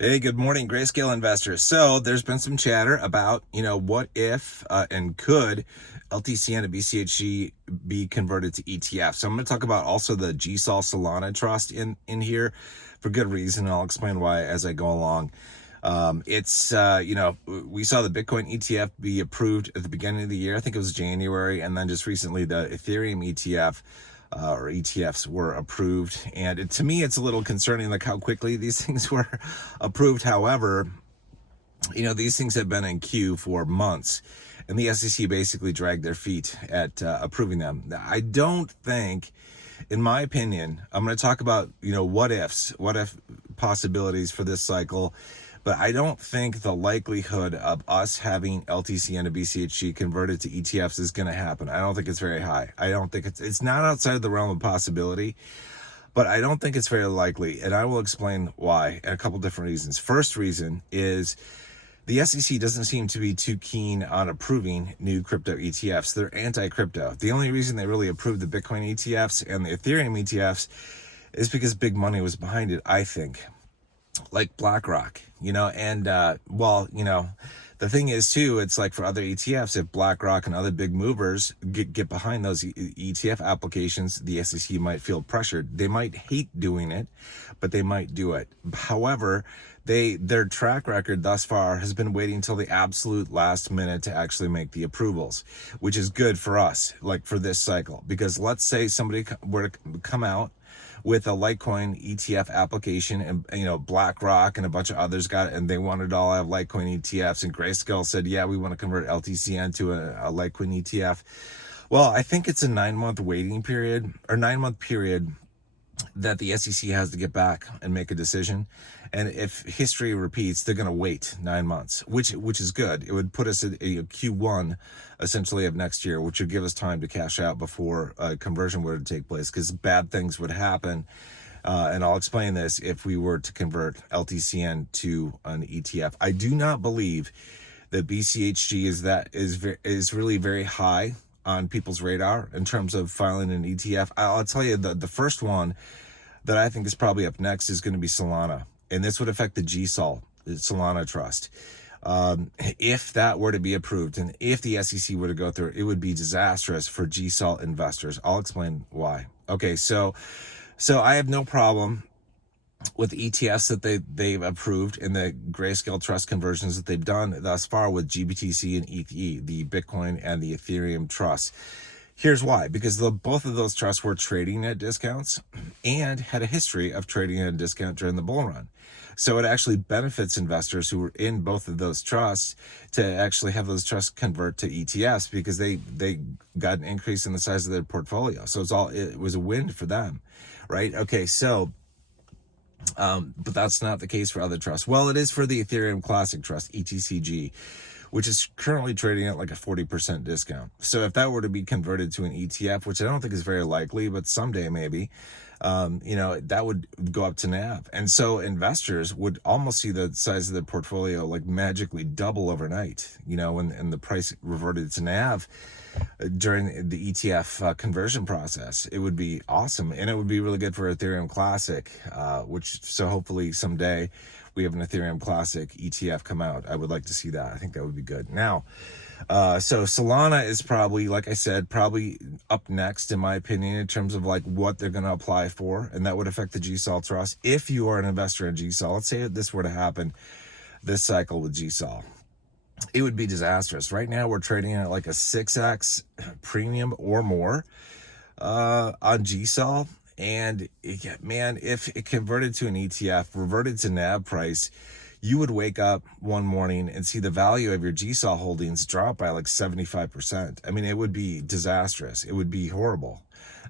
Hey, good morning, Grayscale investors. So there's been some chatter about, what if and could LTCN and BCHG be converted to ETFs. So I'm going to talk about also the GSOL Solana Trust in here for good reason. I'll explain why as I go along. We saw the Bitcoin ETF be approved at the beginning of the year. I think it was January. And then just recently, the Ethereum ETF or ETFs were approved. And to me, it's a little concerning, like how quickly these things were approved. However, these things have been in queue for months, and the SEC basically dragged their feet at approving them. I don't think, in my opinion, I'm going to talk about, what if possibilities for this cycle, but I don't think the likelihood of us having LTC and BCHG converted to ETFs is going to happen. I don't think it's very high. I don't think it's not outside of the realm of possibility, but I don't think it's very likely, and I will explain why, and a couple different reasons. First reason is the SEC doesn't seem to be too keen on approving new crypto ETFs. They're anti-crypto. The only reason they really approved the Bitcoin ETFs and the Ethereum ETFs is because big money was behind it, I think, like BlackRock, the thing is too, it's like for other ETFs, if BlackRock and other big movers get behind those ETF applications, the SEC might feel pressured. They might hate doing it, but they might do it. However, their track record thus far has been waiting until the absolute last minute to actually make the approvals, which is good for us, like for this cycle. Because let's say somebody were to come out with a Litecoin ETF application, and BlackRock and a bunch of others got it, and they wanted to all have Litecoin ETFs, and Grayscale said, yeah, we want to convert LTCN to a Litecoin ETF. Well, I think it's a 9-month waiting period, or 9-month period, that the SEC has to get back and make a decision. And if history repeats, they're going to wait 9 months, which is good. It would put us at Q1 essentially of next year, which would give us time to cash out before a conversion were to take place, because bad things would happen. And I'll explain this if we were to convert LTCN to an ETF. I do not believe that BCHG is really very high on people's radar in terms of filing an ETF. I'll tell you the first one that I think is probably up next is going to be Solana, and this would affect the GSOL, the Solana Trust. If that were to be approved, and if the SEC were to go through, it would be disastrous for GSOL investors. I'll explain why. Okay, so I have no problem with ETFs that they've approved and the Grayscale trust conversions that they've done thus far with GBTC and ETH, the Bitcoin and the Ethereum trusts. Here's why: because both of those trusts were trading at discounts and had a history of trading at a discount during the bull run. So it actually benefits investors who were in both of those trusts to actually have those trusts convert to ETFs, because they got an increase in the size of their portfolio. So it was a win for them, right? Okay, so but that's not the case for other trusts. Well, it is for the Ethereum Classic Trust, ETCG, which is currently trading at like a 40% discount. So if that were to be converted to an ETF, which I don't think is very likely, but someday maybe, that would go up to NAV. And so investors would almost see the size of their portfolio like magically double overnight, when the price reverted to NAV during the ETF conversion process. It would be awesome, and it would be really good for Ethereum Classic, so hopefully someday we have an Ethereum Classic ETF come out. I would like to see that. I think that would be good. Now, so Solana is probably, like I said, probably up next, in my opinion, in terms of like what they're going to apply for, and that would affect the GSOL trust. If you are an investor in GSOL, let's say this were to happen this cycle with GSOL, it would be disastrous. Right now, we're trading at like a 6x premium or more on GSOL. And man, if it converted to an ETF, reverted to NAV price, you would wake up one morning and see the value of your GSOL holdings drop by like 75%. I mean, it would be disastrous. It would be horrible.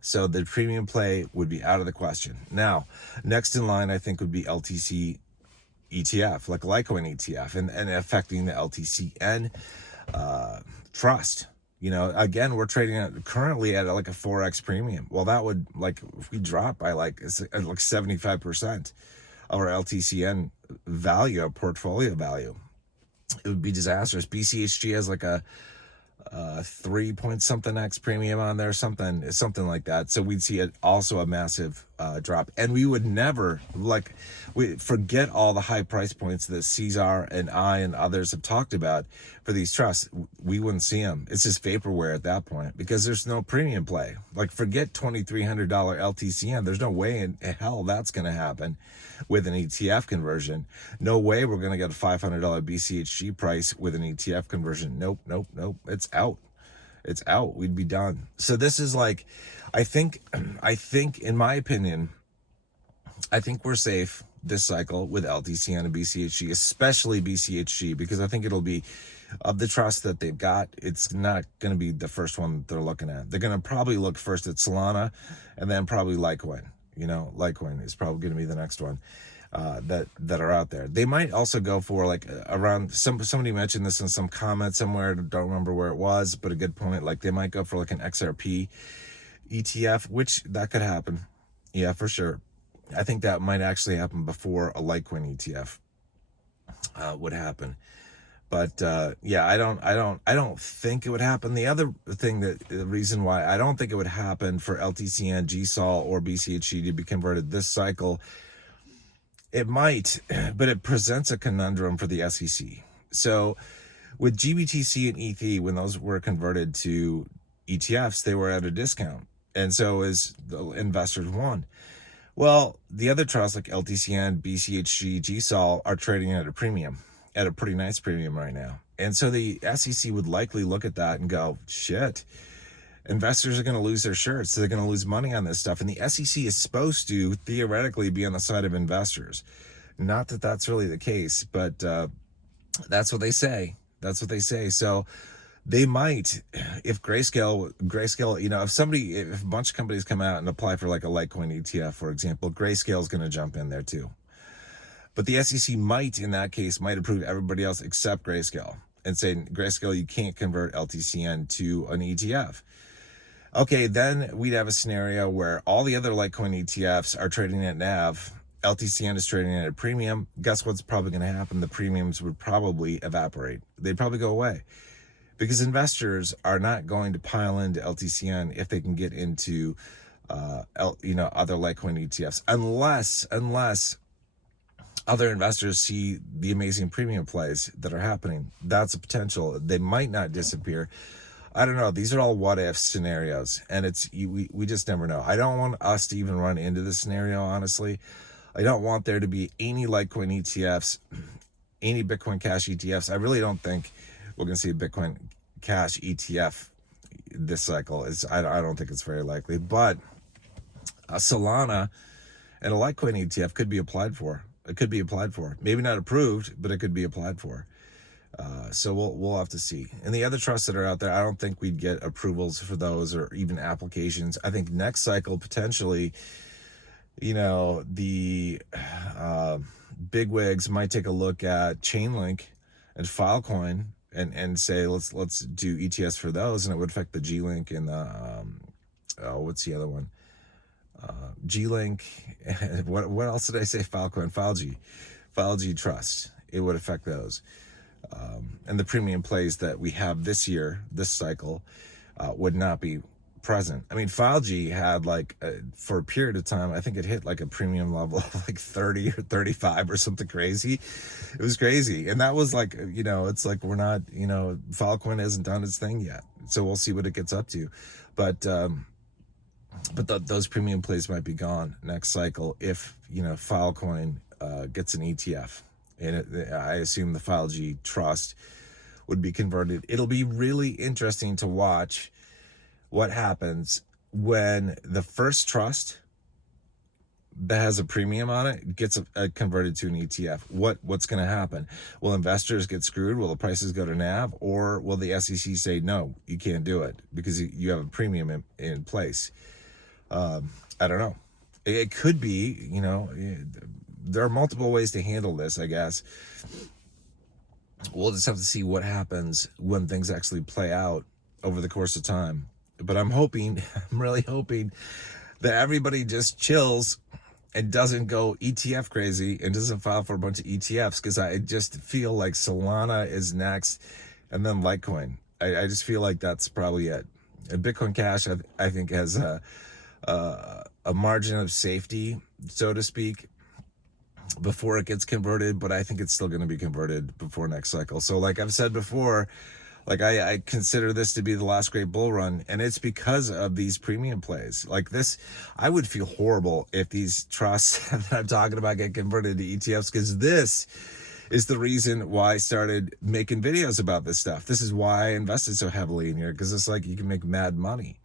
So the premium play would be out of the question. Now, next in line, I think, would be LTC ETF, like Litecoin ETF, and affecting the LTCN trust. Again, we're trading currently at like a 4x premium. Well, that would, like, if we drop by like 75% of our LTCN value, our portfolio value, it would be disastrous. BCHG has like a 3 point something x premium on there, something like that. So we'd see also a massive drop. And we would never, like, we forget all the high price points that Cesar and I and others have talked about for these trusts. We wouldn't see them. It's just vaporware at that point because there's no premium play. Like, forget $2,300 LTCN. There's no way in hell that's going to happen with an ETF conversion. No way we're going to get a $500 BCHG price with an ETF conversion. Nope. It's out. It's out. We'd be done. So this is like, I think in my opinion, I think we're safe this cycle with LTCN and BCHG, especially BCHG, because I think it'll be, of the trust that they've got, it's not going to be the first one they're looking at. They're going to probably look first at Solana and then probably Litecoin. Litecoin is probably going to be the next one that are out there. They might also go for like around somebody mentioned this in some comment somewhere, don't remember where it was, but a good point. Like they might go for like an XRP ETF, which that could happen. Yeah, for sure. I think that might actually happen before a Litecoin ETF would happen. But yeah, I don't think it would happen. The other thing the reason why I don't think it would happen for LTCN, GSOL, or BCHG to be converted this cycle, it might, but it presents a conundrum for the SEC. So with GBTC and ETH, when those were converted to ETFs, they were at a discount. And so as the investors won. Well, the other trusts like LTCN, BCHG, GSOL are trading at a premium, at a pretty nice premium right now. And so the SEC would likely look at that and go, shit, investors are going to lose their shirts. So they're going to lose money on this stuff. And the SEC is supposed to theoretically be on the side of investors. Not that that's really the case, but that's what they say. That's what they say. So they might, if Grayscale, if a bunch of companies come out and apply for like a Litecoin ETF, for example, Grayscale is going to jump in there too. But the SEC might approve everybody else except Grayscale and say, Grayscale, you can't convert LTCN to an ETF. Okay, then we'd have a scenario where all the other Litecoin ETFs are trading at NAV. LTCN is trading at a premium. Guess what's probably going to happen? The premiums would probably evaporate. They'd probably go away because investors are not going to pile into LTCN if they can get into, other Litecoin ETFs, unless other investors see the amazing premium plays that are happening. That's a potential. They might not disappear. I don't know. These are all what if scenarios, and we just never know. I don't want us to even run into this scenario, honestly. I don't want there to be any Litecoin ETFs, any Bitcoin Cash ETFs. I really don't think we're going to see a Bitcoin Cash ETF this cycle. I don't think it's very likely, but a Solana and a Litecoin ETF could be applied for. It could be applied for. Maybe not approved, but it could be applied for. So we'll have to see. And the other trusts that are out there, I don't think we'd get approvals for those or even applications. I think next cycle, potentially, the bigwigs might take a look at Chainlink and Filecoin and say, let's do ETS for those. And it would affect the G-Link and the, what's the other one? G-Link, what else did I say? Filecoin, FileG Trust. It would affect those. And the premium plays that we have this cycle, would not be present. I mean, FileG had for a period of time, I think it hit like a premium level of like 30 or 35 or something crazy. It was crazy. And that was like, it's like we're not, Filecoin hasn't done its thing yet. So we'll see what it gets up to. But those premium plays might be gone next cycle if, Filecoin gets an ETF. And I assume the FileG Trust would be converted. It'll be really interesting to watch what happens when the first trust that has a premium on it gets converted to an ETF. What's going to happen? Will investors get screwed? Will the prices go to NAV? Or will the SEC say, no, you can't do it because you have a premium in place? I don't know. It could be, there are multiple ways to handle this, I guess. We'll just have to see what happens when things actually play out over the course of time. But I'm really hoping that everybody just chills and doesn't go ETF crazy and doesn't file for a bunch of ETFs, because I just feel like Solana is next and then Litecoin. I just feel like that's probably it. And Bitcoin Cash, I think, has a a margin of safety, so to speak, before it gets converted, but I think it's still going to be converted before next cycle. So like I've said before, like I consider this to be the last great bull run, and it's because of these premium plays like this. I would feel horrible if these trusts that I'm talking about get converted to ETFs, because this is the reason why I started making videos about this stuff. This is why I invested so heavily in here, because it's like you can make mad money.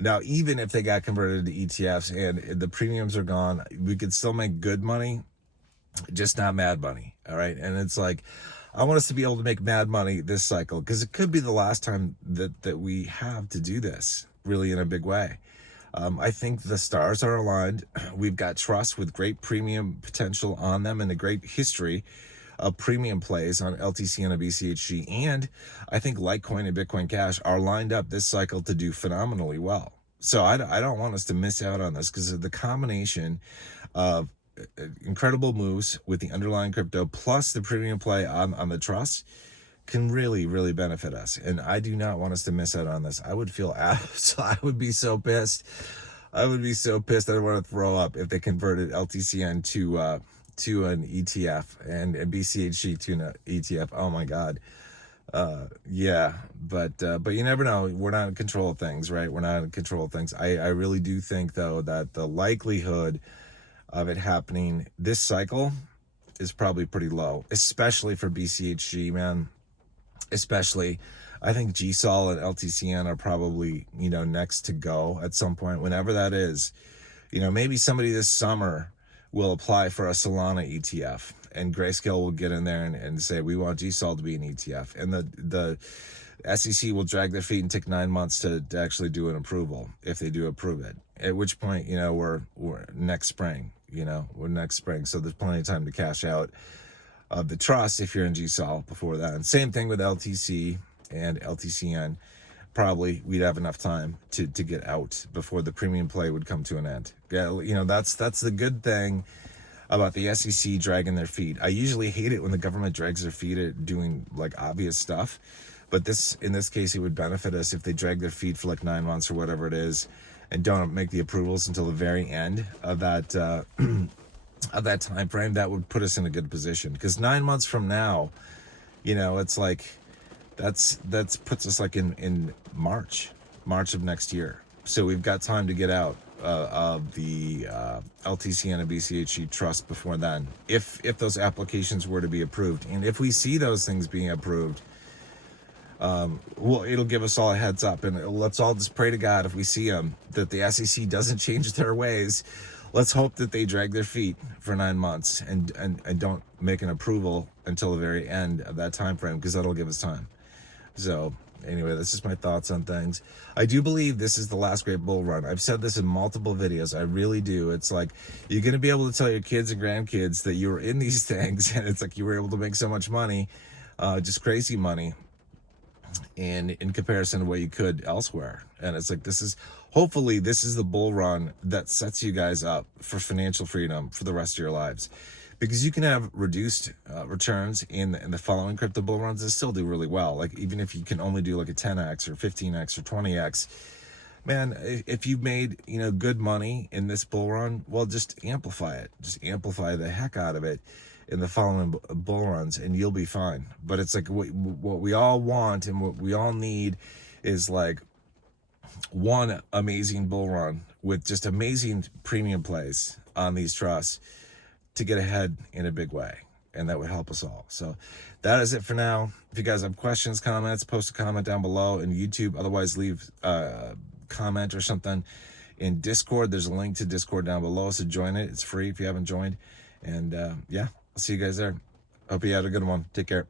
Now, even if they got converted to ETFs and the premiums are gone, we could still make good money, just not mad money. All right. And it's like, I want us to be able to make mad money this cycle, because it could be the last time that we have to do this really in a big way. I think the stars are aligned. We've got trusts with great premium potential on them and a great history of premium plays on LTCN and BCHG. And I think Litecoin and Bitcoin Cash are lined up this cycle to do phenomenally well. So I don't want us to miss out on this, because of the combination of incredible moves with the underlying crypto plus the premium play on the trust can really, really benefit us. And I do not want us to miss out on this. I would feel I would be so pissed. I would be so pissed. I would want to throw up if they converted LTCN to an ETF and BCHG to an ETF. Oh my God. Yeah, but you never know. We're not in control of things, right? We're not in control of things. I really do think though that the likelihood of it happening this cycle is probably pretty low, especially for BCHG, man. Especially, I think GSOL and LTCN are probably, next to go at some point, whenever that is. Maybe somebody this summer will apply for a Solana ETF, and Grayscale will get in there and say, we want GSOL to be an ETF. And the SEC will drag their feet and take 9 months to actually do an approval, if they do approve it. At which point, we're next spring, we're next spring. So there's plenty of time to cash out of the trust if you're in GSOL before that. And same thing with LTC and LTCN. Probably we'd have enough time to get out before the premium play would come to an end. Yeah, that's the good thing about the SEC dragging their feet. I usually hate it when the government drags their feet at doing like obvious stuff, but in this case, it would benefit us if they drag their feet for like 9 months or whatever it is, and don't make the approvals until the very end of that of that time frame. That would put us in a good position, because 9 months from now, it's like that's puts us like in March of next year. So we've got time to get out of the LTCN and BCHG trust before then, if those applications were to be approved. And if we see those things being approved, well, it'll give us all a heads up, and let's all just pray to God, if we see them, that the SEC doesn't change their ways. Let's hope that they drag their feet for 9 months and don't make an approval until the very end of that time frame, because that'll give us time. So anyway, that's just my thoughts on things. I do believe this is the last great bull run. I've said this in multiple videos. I really do. It's like, you're going to be able to tell your kids and grandkids that you were in these things, and it's like you were able to make so much money, just crazy money, in comparison to what you could elsewhere. And it's like, hopefully this is the bull run that sets you guys up for financial freedom for the rest of your lives, because you can have reduced returns in the following crypto bull runs and still do really well. Like, even if you can only do like a 10x or 15x or 20x, man, if you've made good money in this bull run, well, just amplify it. Just amplify the heck out of it in the following bull runs, and you'll be fine. But it's like, what we all want and what we all need is like one amazing bull run with just amazing premium plays on these trusts to get ahead in a big way, and that would help us all. So that is it for now. If you guys have questions, comments, post a comment down below in YouTube. Otherwise, leave a comment or something in Discord. There's a link to Discord down below, so join it. It's free if you haven't joined. And yeah, I'll see you guys there. Hope you had a good one. Take care.